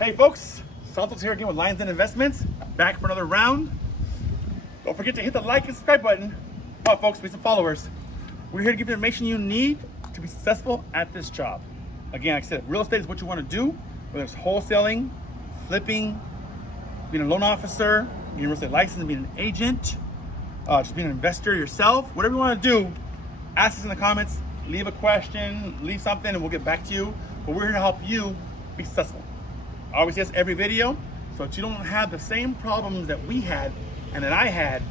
Hey folks, Santos here again with LyonzdenInvestments, back for another round. Don't forget to hit the like and subscribe button. Oh folks, be some followers. We're here to give you the information you need to be successful at this job. Again, like I said, real estate is what you want to do, whether it's wholesaling, flipping, being a loan officer, being a real estate license, being an agent, just being an investor yourself, whatever you want to do, ask us in the comments, leave a question, leave something, and we'll get back to you. But we're here to help you be successful. I always say this every video, so that you don't have the same problems that we had and that I had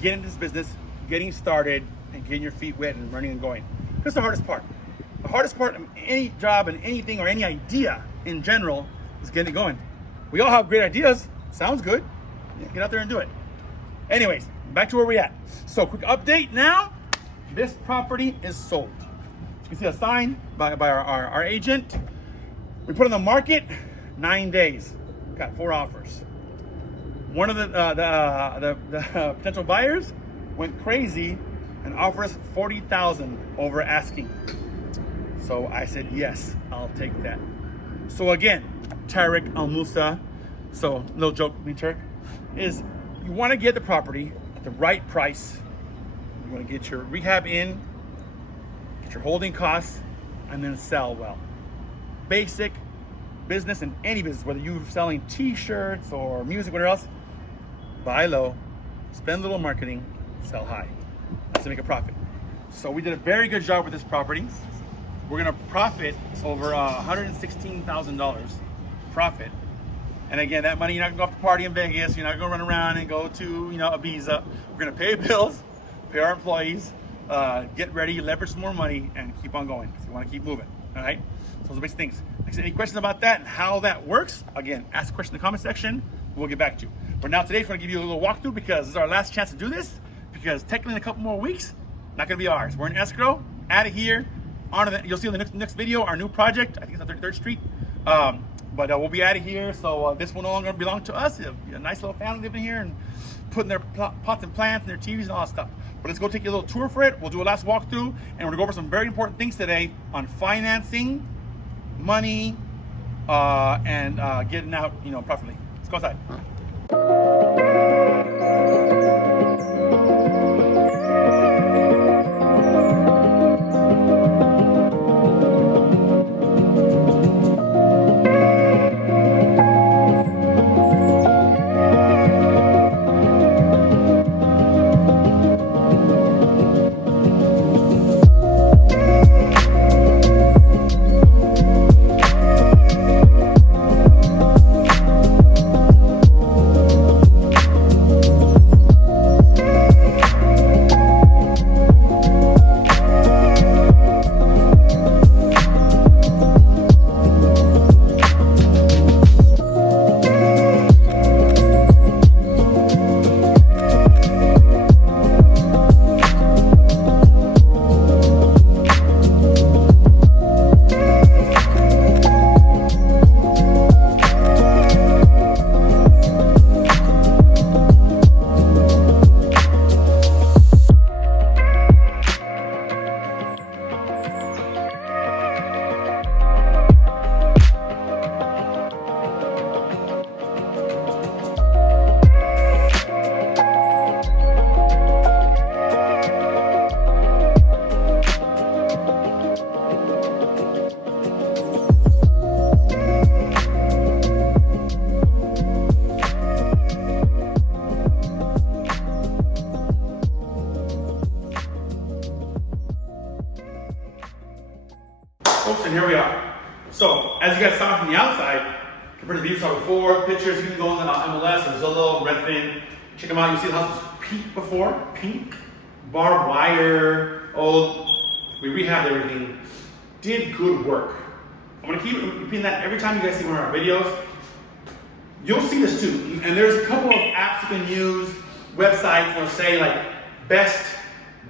getting into this business, getting started, and getting your feet wet and running and going. That's the hardest part. The hardest part of any job and anything or any idea in general is getting it going. We all have great ideas. Sounds good. Get out there and do it. Anyways, back to where we're at. So quick update now. This property is sold. You can see a sign by our agent. We put it on the market 9 days. Got 4 offers. One of the potential buyers went crazy and offered us $40,000 over asking. So I said, yes, I'll take that. So again, Tariq Al Musa, so little joke, me Tariq, is you want to get the property at the right price. You want to get your rehab in, get your holding costs, and then sell well. Basic business in any business, whether you're selling t-shirts or music, whatever else, buy low, spend a little marketing, sell high. That's to make a profit. So we did a very good job with this property. We're gonna profit over $116,000 profit. And again, that money, you're not gonna go off to party in Vegas, you're not gonna run around and go to Ibiza. We're gonna pay bills, pay our employees, get ready, leverage some more money, and keep on going because we wanna keep moving, all right? So those are basic things. Like I said, any questions about that and how that works, again, ask a question in the comment section, we'll get back to you. But now today, we're gonna give you a little walkthrough because this is our last chance to do this, because technically in a couple more weeks, not gonna be ours. We're in escrow, out of here, on the, you'll see in the next video, our new project, I think it's on 33rd Street. But we'll be out of here, so this will no longer belong to us. It'll be a nice little family living here and putting their pots and plants and their TVs and all that stuff. But let's go take you a little tour for it. We'll do a last walkthrough, and we're gonna go over some very important things today on financing, money, and getting out, properly. Let's go outside. Folks, and here we are. So, as you guys saw from the outside, compared to the views saw before, pictures, you can go on the MLS or Zillow, Redfin, check them out. You see the house was pink before, pink, barbed wire, old. We rehabbed everything, did good work. I'm gonna keep repeating that every time you guys see one of our videos. You'll see this too, and there's a couple of apps you can use, websites that'll say like best,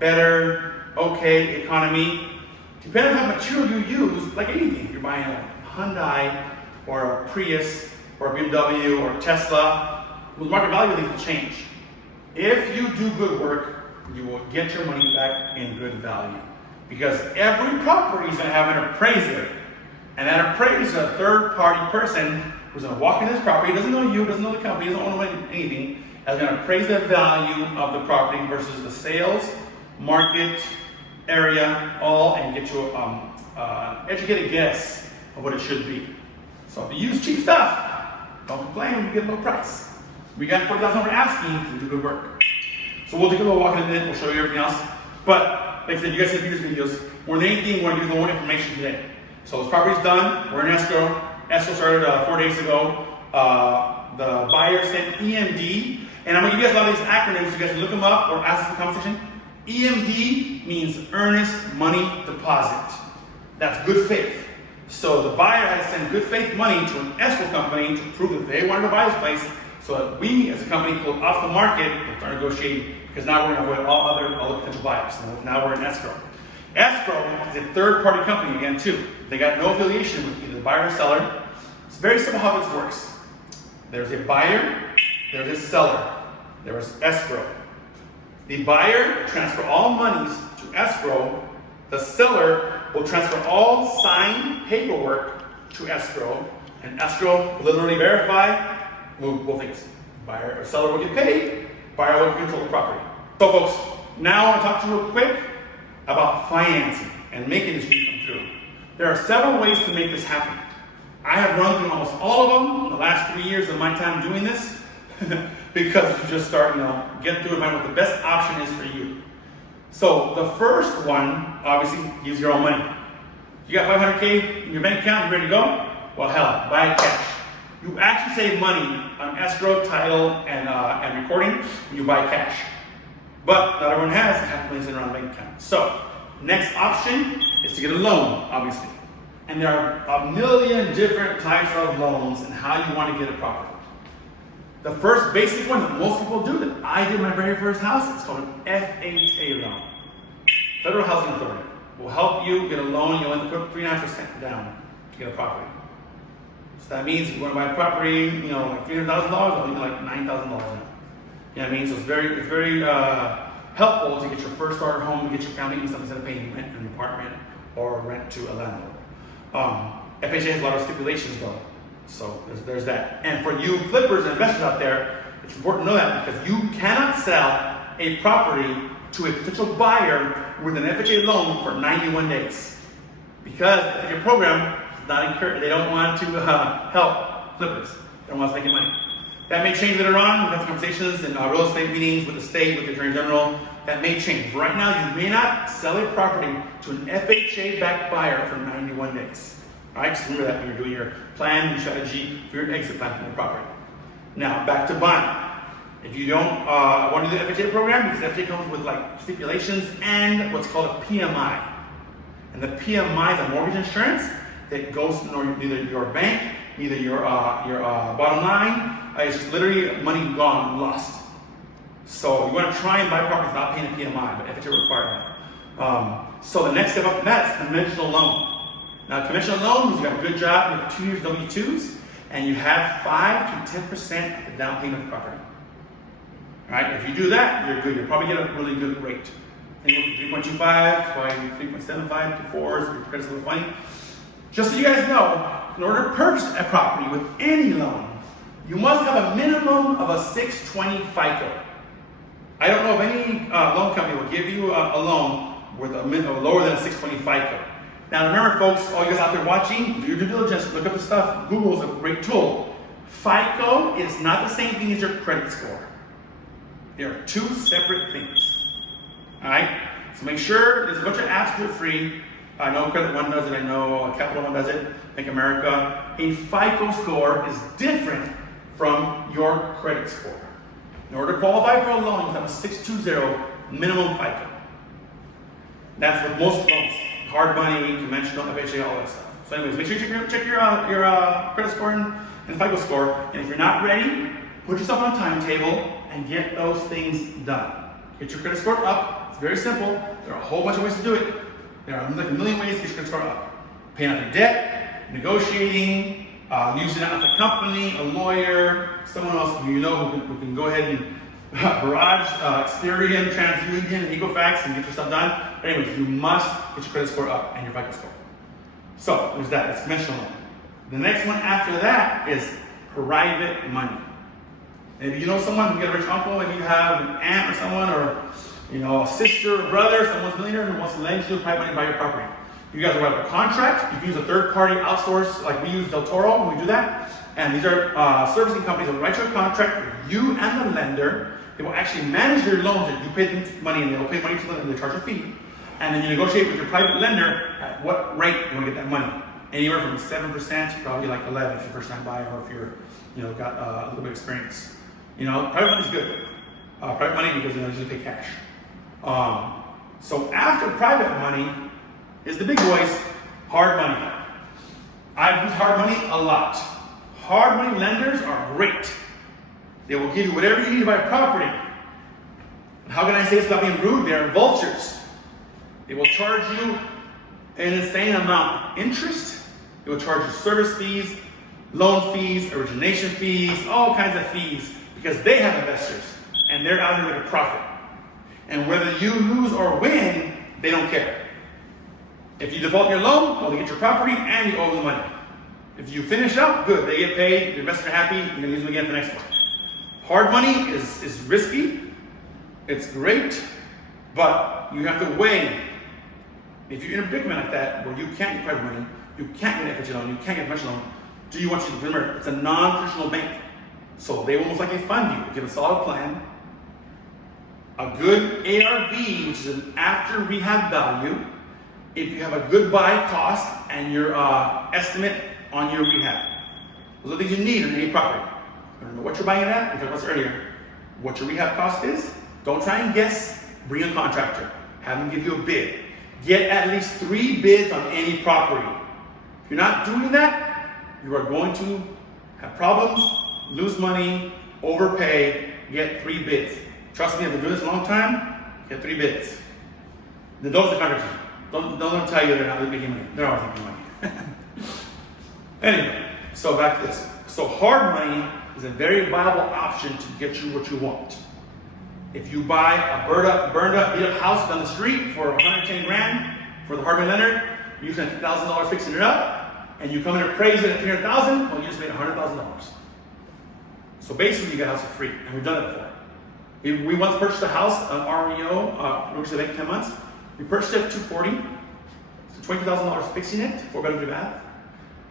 better, okay, economy. Depending on how much material you use, like anything, if you're buying a Hyundai or a Prius or a BMW or a Tesla, with market value, things will change. If you do good work, you will get your money back in good value. Because every property is going to have an appraiser. And that appraiser is a third-party person who's going to walk into this property, doesn't know you, doesn't know the company, doesn't own anything, and is going to appraise the value of the property versus the sales, market, area, all, and get you an educated guess of what it should be. So if you use cheap stuff, don't complain when you get a low price. We got $40,000 we're asking to do good work. So we'll take a little walk in a minute, we'll show you everything else. But like I said, you guys have previous videos. More than anything, we want to give you more information today. So this property's done, we're in escrow. Escrow started 4 days ago. The buyer sent EMD, and I'm gonna give you guys a lot of these acronyms so you guys can look them up or ask in the comment section. EMD means earnest money deposit. That's good faith. So the buyer had to send good faith money to an escrow company to prove that they wanted to buy this place, so that we as a company pull off the market and start negotiating, because now we're going to avoid all other potential buyers. So now we're in escrow. Escrow is a third-party company again too. They got no affiliation with either the buyer or seller. It's very simple how this works. There's a buyer, there's a seller, there's escrow. The buyer transfer all monies to escrow. The seller will transfer all signed paperwork to escrow, and escrow will literally verify both things. Buyer or seller will get paid, buyer will control the property. So folks, now I want to talk to you real quick about financing and making this dream come true. There are several ways to make this happen. I have run through almost all of them in the last 3 years of my time doing this because you just start, get through and find what the best option is for you. So the first one, obviously, use your own money. You got $500K in your bank account, you ready to go? Well, hell, buy cash. You actually save money on escrow, title, and recording when you buy cash. But not everyone has half million sitting around the bank account. So, next option is to get a loan, obviously. And there are a million different types of loans and how you want to get a property. The first basic one that most people do, that I did my very first house, it's called an FHA loan. Federal Housing Authority will help you get a loan. You'll have to put 3.5% down to get a property. So that means if you want to buy a property, like $300,000, it'll be like $9,000 now. You know what I mean? So it's very helpful to get your first starter home and get your family into something instead of paying rent in an apartment or rent to a landlord. FHA has a lot of stipulations though. So there's that. And for you flippers and investors out there, it's important to know that because you cannot sell a property to a potential buyer with an FHA loan for 91 days. Because the FHA program is not encouraged. They don't want to help flippers. They don't want us making money. That may change later on. We've had some conversations in real estate meetings with the state, with the Attorney General. That may change. Right now, you may not sell a property to an FHA-backed buyer for 91 days. All right, just remember that when you're doing your plan, your strategy for your exit plan for the property. Now, back to buying. If you don't want to do the FHA program, because FHA comes with like stipulations and what's called a PMI. And the PMI is a mortgage insurance that goes to neither your bank, neither your bottom line. It's just literally money gone, lost. So you want to try and buy properties without paying a PMI, but FHA requires that. So the next step up from that is conventional loan. Now, conventional loan means you got a good job, you have 2 years W-2s, and you have 5 to 10% of the down payment of the property. All right, if you do that, you're good. You'll probably get a really good rate. Anywhere from 3.25 to 3.75 to 4 if your credit's a little funny. Just so you guys know, in order to purchase a property with any loan, you must have a minimum of a 620 FICO. I don't know if any loan company will give you a loan with a lower than a 620 FICO. Now remember folks, all you guys out there watching, do your due diligence, look up the stuff. Google is a great tool. FICO is not the same thing as your credit score. They are two separate things. All right? So make sure, there's a bunch of apps that are free. I know Credit One does it, I know Capital One does it, Bank America. A FICO score is different from your credit score. In order to qualify for a loan, you have a 620 minimum FICO. That's with most loans. Hard money, conventional, FHA, all that stuff. So anyways, make sure you check your credit score and FICO score. And if you're not ready, put yourself on a timetable and get those things done. Get your credit score up. It's very simple. There are a whole bunch of ways to do it. There are like a million ways to get your credit score up. Paying off your debt, negotiating, using it as a company, a lawyer, someone else who you know who can go ahead and barrage Experian, TransUnion, and Equifax and get your stuff done. But anyways, you must get your credit score up and your FICO score. So there's that. That's conventional loan. The next one after that is private money. And if you know someone, you get a rich uncle, maybe you have an aunt or someone, or a sister or brother, someone's a millionaire who wants to lend you private money to buy your property. You guys will write a contract. You can use a third-party outsource, like we use Del Toro when we do that. And these are servicing companies that will write you a contract for you and the lender. They will actually manage your loans. You pay them money, and they will pay money to them, and they charge a fee. And then you negotiate with your private lender at what rate you want to get that money. Anywhere from 7% to probably like 11% if you're first time buyer, or if you're got a little bit of experience. Private money is good. Private money because you usually pay cash. So after private money is the big boys, hard money. I've used hard money a lot. Hard money lenders are great. They will give you whatever you need to buy a property. And how can I say this without being rude? They're vultures. They will charge you an insane amount of interest. They will charge you service fees, loan fees, origination fees, all kinds of fees, because they have investors and they're out here with a profit. And whether you lose or win, they don't care. If you default your loan, well, they get your property and you owe them money. If you finish up, good, they get paid, your investors are happy, you're gonna use them again for the next one. Hard money is risky, it's great, but you have to weigh. If you're in a predicament like that, where you can't get private money, you can't get an FHA loan, you can't get a commercial loan, do you want to remember, it's a non-traditional bank. So they will most likely fund you if you have a solid plan, a good ARV, which is an after rehab value, if you have a good buy cost and your estimate on your rehab. Those are things you need on any property. Remember what you're buying it at, we talked about this earlier. What your rehab cost is, don't try and guess, bring a contractor. Have them give you a bid. Get at least 3 bids on any property. If you're not doing that, you are going to have problems, lose money, overpay, get 3 bids. Trust me, I've been doing this a long time, get 3 bids. Then those are contractors. Don't let them tell you they're not making money. They're always making money. Anyway, so back to this. So hard money is a very viable option to get you what you want. If you buy a burned up, beat up house down the street for 110 grand for the hard money lender, you spend $1,000 fixing it up, and you come in and appraise it at $300,000, well, you just made $100,000. So basically, you got a house for free, and we've done it before. We once purchased a house, an REO, Real Estate Bank, 10 months. We purchased it at $240,000, so $20,000 fixing it, 4 bedroom, 3 bath.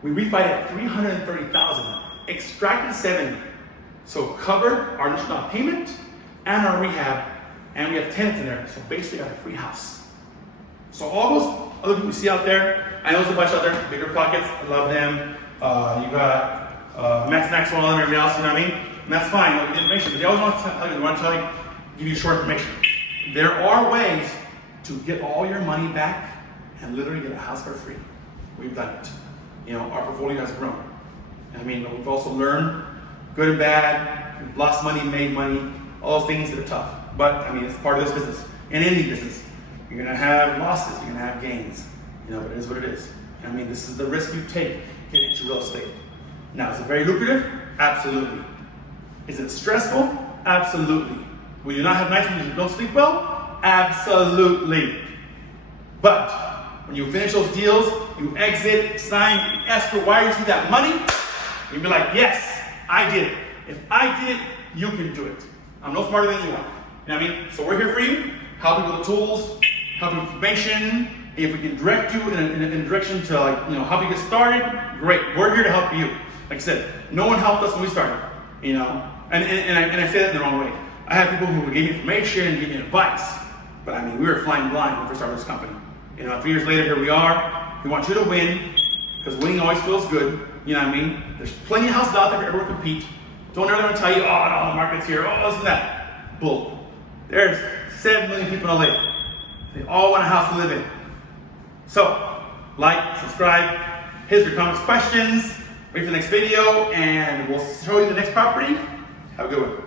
We refied it at $330,000, extracted $70,000, so covered our initial down payment and our rehab, and we have tenants in there, so basically got a free house. So all those other people you see out there, I know there's a bunch out there, bigger pockets, I love them. You got Max Maxwell and everybody else, you know what I mean? And that's fine, they'll get information, but they always want to tell you, they want to tell you, give you short information. There are ways to get all your money back and literally get a house for free. We've done it. Our portfolio has grown. I mean, but we've also learned good and bad, we've lost money, made money, all those things that are tough. But I mean, it's part of this business. In any business, you're gonna have losses, you're gonna have gains. But it is what it is. I mean, this is the risk you take getting into real estate. Now, is it very lucrative? Absolutely. Is it stressful? Absolutely. Will you not have nights when you don't sleep well? Absolutely. But when you finish those deals, you exit, sign, ask for why you see that money, you'll be like, yes, I did it. If I did it, you can do it. I'm no smarter than you are. You know what I mean? So we're here for you, help you with the tools, help you with information. If we can direct you in a direction to help you get started, great. We're here to help you. Like I said, no one helped us when we started. And I say that in the wrong way. I had people who gave me information, gave me advice, but I mean, we were flying blind when we first started this company. 3 years later, here we are. We want you to win, because winning always feels good. You know what I mean? There's plenty of houses out there for everyone to compete. Don't ever tell you, oh no, the market's here, oh this and that. Bull. There's 7 million people in LA. They all want a house to live in. So, like, subscribe, hit your comments, questions, wait for the next video, and we'll show you the next property. Have a good one.